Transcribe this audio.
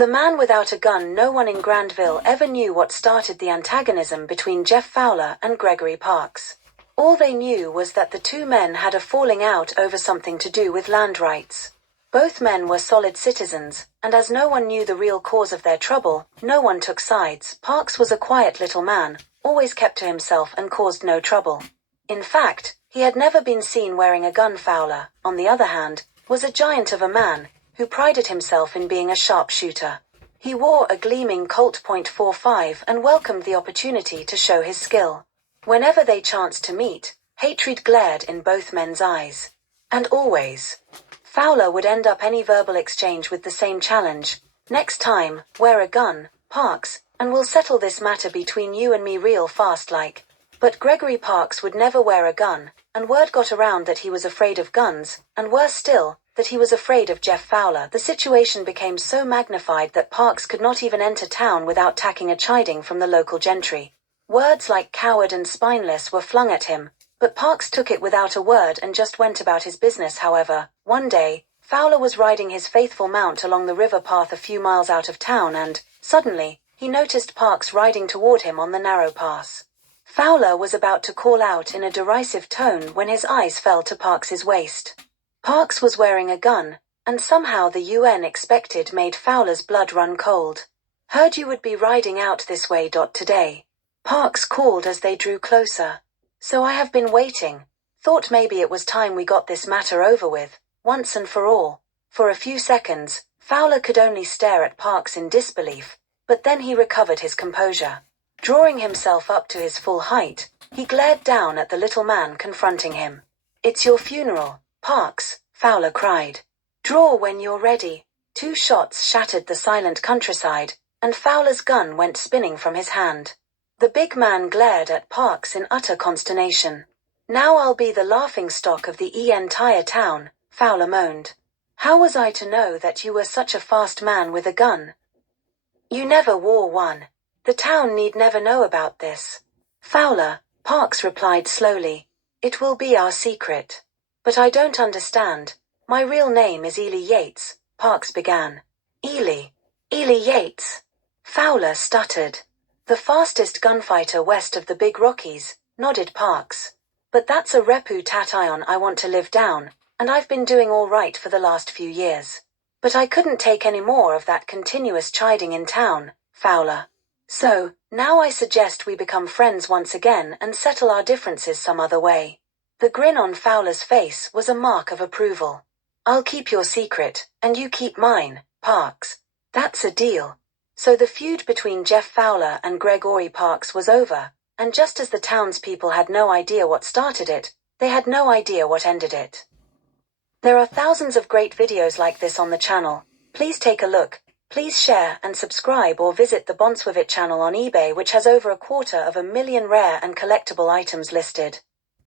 The man without a gun. No one in Grandville ever knew what started the antagonism between Jeff Fowler and Gregory Parks. All they knew was that the two men had a falling out over something to do with land rights. Both men were solid citizens, and as no one knew the real cause of their trouble, no one took sides. Parks was a quiet little man, always kept to himself and caused no trouble. In fact, he had never been seen wearing a gun. Fowler, on the other hand, was a giant of a man, who prided himself in being a sharpshooter. He wore a gleaming Colt .45 and welcomed the opportunity to show his skill. Whenever they chanced to meet, hatred glared in both men's eyes. And always, Fowler would end up any verbal exchange with the same challenge. Next time, wear a gun, Parks, and we'll settle this matter between you and me real fast like. But Gregory Parks would never wear a gun, and word got around that he was afraid of guns, and worse still, that he was afraid of Jeff Fowler. The situation became so magnified that Parks could not even enter town without tacking a chiding from the local gentry. Words like coward and spineless were flung at him, but Parks took it without a word and just went about his business. However, one day, Fowler was riding his faithful mount along the river path a few miles out of town and, suddenly, he noticed Parks riding toward him on the narrow pass. Fowler was about to call out in a derisive tone when his eyes fell to Parks's waist. Parks was wearing a gun, and somehow the unexpected made Fowler's blood run cold. Heard you would be riding out this way. Today, Parks called as they drew closer. So I have been waiting. Thought maybe it was time we got this matter over with, once and for all. For a few seconds, Fowler could only stare at Parks in disbelief, but then he recovered his composure. Drawing himself up to his full height, he glared down at the little man confronting him. "It's your funeral, Parks," Fowler cried. "Draw when you're ready." 2 shots shattered the silent countryside, and Fowler's gun went spinning from his hand. The big man glared at Parks in utter consternation. "Now I'll be the laughingstock of the entire town," Fowler moaned. "How was I to know that you were such a fast man with a gun? You never wore one. The town need never know about this." "Fowler," Parks replied slowly, "it will be our secret. But I don't understand. My real name is Ely Yates," Parks began. Ely Yates," Fowler stuttered. "The fastest gunfighter west of the Big Rockies," nodded Parks. "But that's a reputation I want to live down, and I've been doing all right for the last few years. But I couldn't take any more of that continuous chiding in town, Fowler. So, now I suggest we become friends once again and settle our differences some other way." The grin on Fowler's face was a mark of approval. "I'll keep your secret, and you keep mine, Parks. That's a deal." So the feud between Jeff Fowler and Gregory Parks was over, and just as the townspeople had no idea what started it, they had no idea what ended it. There are thousands of great videos like this on the channel. Please take a look. Please share and subscribe or visit the Bonswivit channel on eBay, which has over 250,000 rare and collectible items listed.